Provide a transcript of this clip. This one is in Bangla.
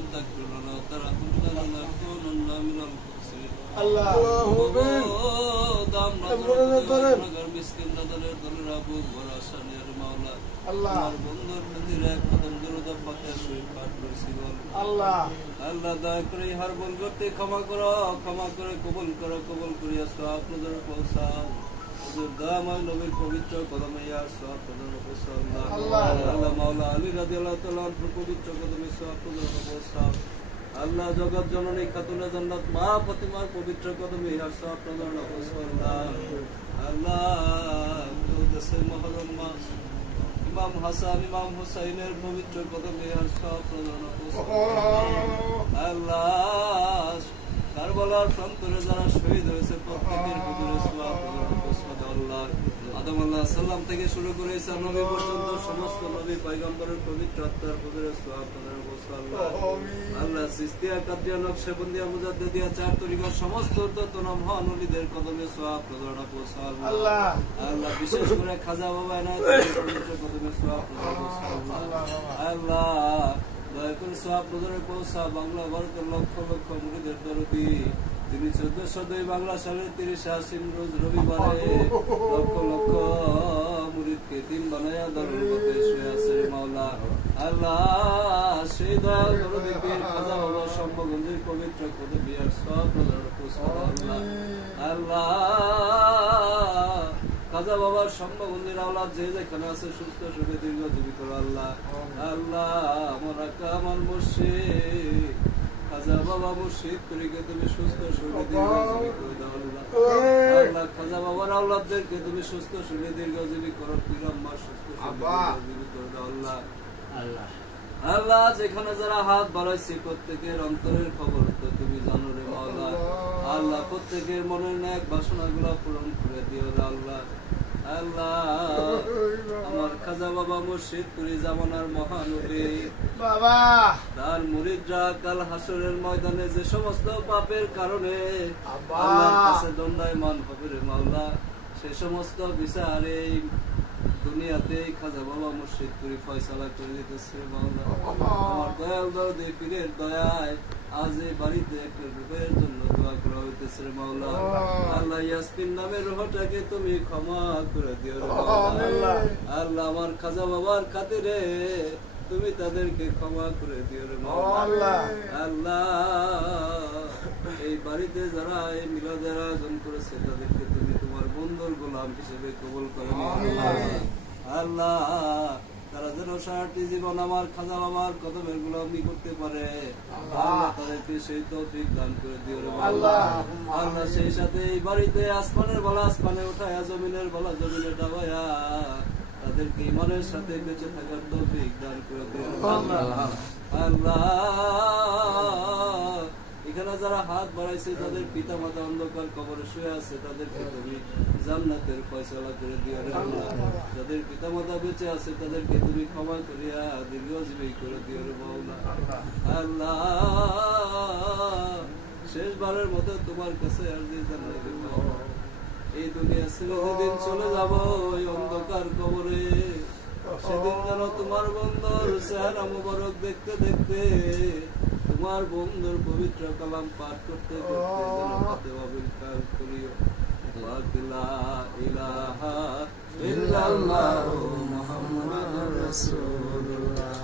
أن تغفر لنا وترحمنا لنكونن من الخاسرين দাম নগর মিসকিন নদরের দলের আবু বরাসানের মাওলা আমার বন্ধুর নদীর এক কদম দরুদ ফাতিহা শরীফ পাঠ করেছি বল আল্লাহ দয়া করে হর ভুল করতে ক্ষমা করো, ক্ষমা করে কবুল করো, কবুল করিয়া সওয়াব নজর পৌঁছাও। হুজুর দামায় নবীর পবিত্র কদমে ইয়া সওয়াব নজর পৌঁছাও। আল্লাহ মাওলা আলী রাদিয়াল্লাহু তাআলা আনহুর পবিত্র কদমে সওয়াব নজর পৌঁছাও। আল্লাহ জগৎ জননী খাতুনে জান্নাত মা ফাতিমার পবিত্র কদমে ইয়া সওয়াব নজর পৌঁছাও। আল্লাহ চৌদ্দশে মুহররম মাস ইমাম হাসান ইমাম হুসাইনের পবিত্র কদমে ইয়া সওয়াব নজর পৌঁছাও। আল্লাহ কারবালার প্রান্তরে যারা শহীদ হয়েছে প্রত্যেকের হুজুরে সওয়াব নজর পৌঁছাও। আল্লাহ আদম আলাইহিস সালাম থেকে শুরু করে ঈসা নবী পর্যন্ত সমস্ত নবী পয়গম্বরের পবিত্র আত্মার হুজুরে সওয়াব নজর পৌঁছাও। আল্লাহ সিস্তিয়া কাদিয়া নকশবন্দিয়া মুজাদ্দিদিয়া চার তরিকার সমস্ত মহান ওলিদের কদমে সওয়াব নজর পৌঁছাও। আল্লাহ বিশেষ করে খাজা বাবা এনায়েতের পবিত্র কদমে সওয়াব নজর পৌঁছাও। আল্লাহ দয়া করে সওয়াব নজরে পৌঁছা বাংলা ভারতের লক্ষ লক্ষ মুরিদের দরদি যিনি 1402 বাংলা সালের 30 আশ্বিন রোজ রবিবারে লক্ষ লক্ষ মুরিদকে তিন বানায়া দরুদ পথে শুয়ে আছে মাওলা। আল্লাহ সেই দয়াল দরদি পীর খাজা বাবা সম্ভগঞ্জের পবিত্র কদমে আর সওয়াব নজরে পৌঁছাও। আল্লাহ খাজা বাবার সম্ভগঞ্জের আওলাদ যে যেখানে আছে সুস্থ সুখে দীর্ঘজীবী করো আল্লাহ। আল্লাহ আমার আকা আমার মুর্শিদ খাজা বাবা মুর্শিদ তরিকে তুমি সুস্থ সুখে দীর্ঘজীবী করে দাও আল্লাহ। আল্লাহ খাজা বাবার আওলাদদেরকে তুমি সুস্থ সুখে দীর্ঘজীবী করো, পীর আম্মা সুস্থ সুখে দীর্ঘজীবী করে দাও আল্লাহ। আল্লাহ যেখানে যারা হাত বাড়াইছে প্রত্যেকের অন্তরের খবর তো তুমি জানো রে মাওলা। আল্লাহ প্রত্যেকের মনের ন্যাক বাসনা গুলা পূরণ করে দিও রে আল্লাহ। আল্লাহ আমার খাজা বাবা মুর্শিদ পুরি জামানার মহানবী বাবা তার মুরিদরা কাল হাসরের ময়দানে যে সমস্ত পাপের কারণে আল্লাহর কাছে দণ্ডায়মান হবে রে মাওলা, সে সমস্ত বিচার এই দুনিয়াতে খাজা বাবা মুর্শিদ পুরি ফয়সালা করে দিতেছে মাওলা। আমার দয়াল দরদি পীরের দয়ায় আজ এই বাড়িতে একটা রূপের জন্য দোয়া করা হইতেছে রে মাওলা। আল্লাহ ইয়াসমিন নামের রূহটাকে তুমি ক্ষমা করে দিও রে মাওলা। আল্লাহ আমার খাজা বাবার খাতিরে তুমি তাদেরকে ক্ষমা করে দিও রে মাওলা। আল্লাহ এই বাড়িতে যারা এই মিলাদের আয়োজন করেছে তাদেরকে তুমি তোমার বন্ধুর গোলাম হিসেবে কবুল করে নিও আল্লাহ। তারা যেন সারাটি জীবন আমার খাজা বাবার কদমের গোলামি করতে পারে আল্লাহ তাদেরকে সেই তৌফিক দান করে দিও রে আল্লাহ। আল্লাহ সেই সাথে এই বাড়িতে আসমানের বালা আসমানে উঠায়া জমিনের বালা জমিনে ডাবায়া তাদেরকে ইমানের সাথে বেঁচে থাকার তৌফিক দান করে দিও আল্লাহ। এখানে যারা হাত বাড়াইছে তাদের পিতা মাতা অন্ধকার কবরে শুয়ে আছে তাদেরকে তুমি জান্নাতের ফয়সালা করে দিও রে আল্লাহ। যাদের পিতা মাতা বেঁচে আছে তাদেরকে তুমি ক্ষমা করিয়া দীর্ঘজীবী করে দিও রে মাওলা। আল্লাহ শেষবারের মতো তোমার কাছে আরজি জানাই এই দুনিয়া ছেড়ে যেদিন চলে যাব ওই অন্ধকার কবরে সেদিন যেন তোমার বন্ধুর চেহারা মুবারক দেখতে দেখতে তোমার বন্ধুর পবিত্র কালাম পাঠ করতে করতে যেন ফাতিহা বিল খায়র করিও। লা ইলাহা ইল্লাল্লাহু মুহাম্মাদুর রাসূলুল্লাহ।